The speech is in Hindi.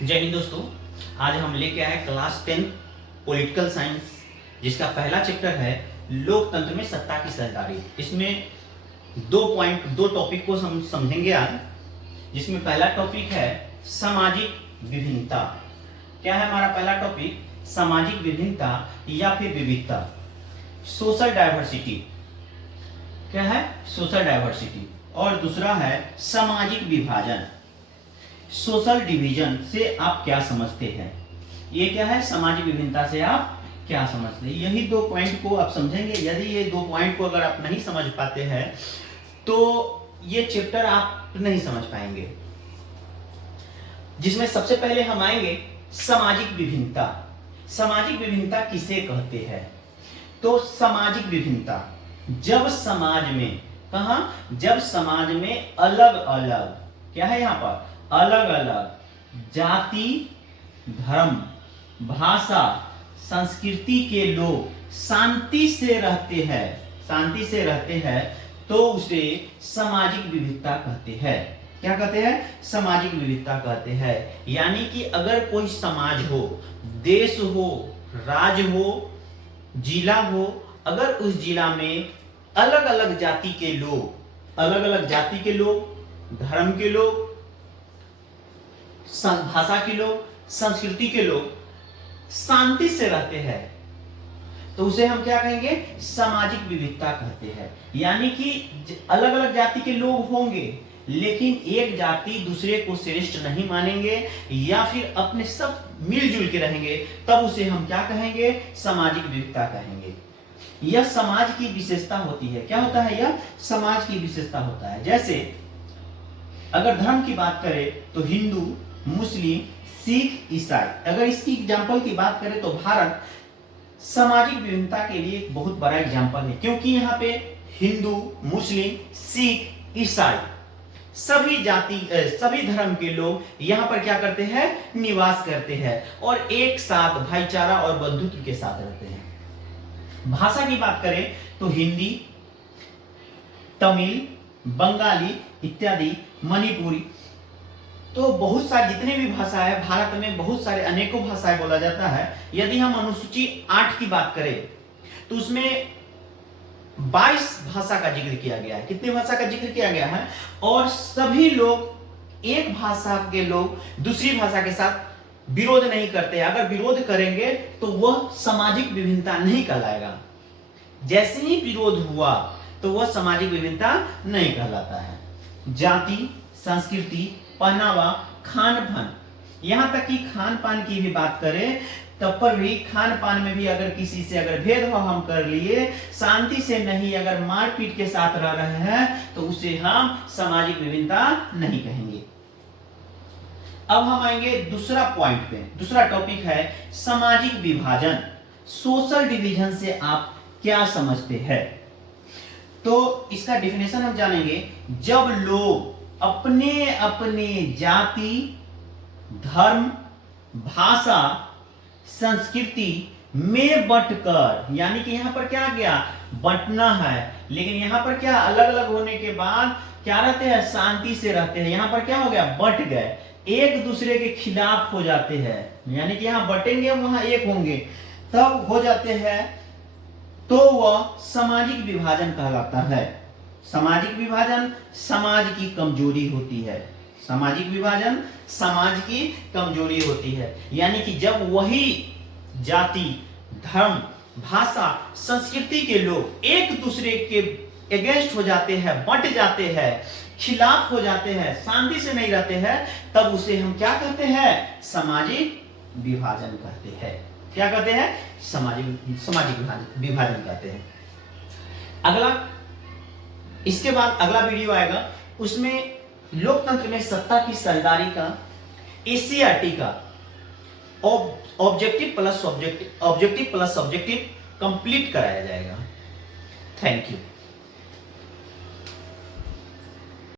जय हिंद दोस्तों। आज हम लेके आए क्लास 10 पॉलिटिकल साइंस, जिसका पहला चैप्टर है लोकतंत्र में सत्ता की सरदारी। इसमें दो टॉपिक को हम समझेंगे आज, जिसमें पहला टॉपिक है सामाजिक विभिन्नता। क्या है हमारा पहला टॉपिक? सामाजिक विभिन्नता या फिर विविधता, सोशल डाइवर्सिटी। क्या है? Social diversity. और दूसरा है सामाजिक विभाजन, सोशल डिवीजन से आप क्या समझते हैं? ये क्या है? सामाजिक विभिन्नता से आप क्या समझते हैं? यही दो पॉइंट को आप समझेंगे। यदि ये दो पॉइंट को अगर आप नहीं समझ पाते हैं तो ये चैप्टर आप नहीं समझ पाएंगे। जिसमें सबसे पहले हम आएंगे सामाजिक विभिन्नता। सामाजिक विभिन्नता किसे कहते हैं? तो सामाजिक विभिन्नता जब समाज में, कहा, जब समाज में अलग अलग, क्या है यहाँ पर, अलग अलग जाति, धर्म, भाषा, संस्कृति के लोग शांति से रहते हैं तो उसे सामाजिक विविधता कहते हैं। क्या कहते हैं? सामाजिक विविधता कहते हैं। यानी कि अगर कोई समाज हो, देश हो, राज्य हो, जिला हो, अगर उस जिला में अलग अलग जाति के लोग, धर्म के लोग, भाषा के लोग, संस्कृति के लोग शांति से रहते हैं तो उसे हम क्या कहेंगे? सामाजिक विविधता कहते हैं। यानी कि अलग अलग जाति के लोग होंगे लेकिन एक जाति दूसरे को श्रेष्ठ नहीं मानेंगे या फिर अपने सब मिलजुल के रहेंगे, तब उसे हम क्या कहेंगे? सामाजिक विविधता कहेंगे। यह समाज की विशेषता होती है। क्या होता है? यह समाज की विशेषता होता है। जैसे अगर धर्म की बात करें तो हिंदू, मुस्लिम, सिख, ईसाई। अगर इसकी एग्जाम्पल की बात करें तो भारत सामाजिक विभिन्नता के लिए एक बहुत बड़ा एग्जाम्पल है, क्योंकि यहाँ पे हिंदू, मुस्लिम, सिख, ईसाई सभी धर्म के लोग यहाँ पर क्या करते हैं? निवास करते हैं और एक साथ भाईचारा और बंधुत्व के साथ रहते हैं। भाषा की बात करें तो हिंदी, तमिल, बंगाली इत्यादि, मणिपुरी, तो बहुत सारी जितने भी भाषा है, भारत में बहुत सारे अनेकों भाषाएं बोला जाता है। यदि हम अनुसूची 8 की बात करें तो उसमें 22 भाषा का जिक्र किया गया है। कितनी भाषा का जिक्र किया गया है? और सभी लोग, एक भाषा के लोग दूसरी भाषा के साथ विरोध नहीं करते। अगर विरोध करेंगे तो वह सामाजिक विभिन्नता नहीं कहलाएगा। जैसे ही विरोध हुआ तो वह सामाजिक विभिन्नता नहीं कहलाता है। जाति, संस्कृति, पहनावा, खान पान, यहां तक कि खान पान की भी बात करें तब पर भी खान पान में भी अगर किसी से अगर भेदभाव हम कर लिए, शांति से नहीं, अगर मारपीट के साथ रह रहे हैं तो उसे हम सामाजिक विभिन्नता नहीं कहेंगे। अब हम आएंगे दूसरा पॉइंट पे। दूसरा टॉपिक है सामाजिक विभाजन, सोशल डिवीजन से आप क्या समझते हैं? तो इसका डेफिनेशन हम जानेंगे। जब लोग अपने अपने जाति, धर्म, भाषा, संस्कृति में बंटकर, यानी कि यहां पर क्या गया? बंटना है, लेकिन यहां पर क्या, अलग अलग होने के बाद क्या रहते हैं? शांति से रहते हैं। यहां पर क्या हो गया? बंट गए, एक दूसरे के खिलाफ हो जाते हैं। यानी कि यहां बंटेंगे, वहां एक होंगे, तब हो जाते हैं, तो वह सामाजिक विभाजन कहलाता है। सामाजिक विभाजन समाज की कमजोरी होती है। सामाजिक विभाजन समाज की कमजोरी होती है। यानी कि जब वही जाति, धर्म, भाषा, संस्कृति के लोग एक दूसरे के अगेंस्ट हो जाते हैं, बंट जाते हैं, खिलाफ हो जाते हैं, शांति से नहीं रहते हैं, तब उसे हम क्या कहते हैं? सामाजिक विभाजन कहते हैं। क्या कहते हैं? सामाजिक विभाजन कहते हैं। अगला, इसके बाद अगला वीडियो आएगा, उसमें लोकतंत्र में सत्ता की सरदारी का, एससीईआरटी का ऑब्जेक्टिव प्लस सब्जेक्टिव कंप्लीट कराया जाएगा। Thank you.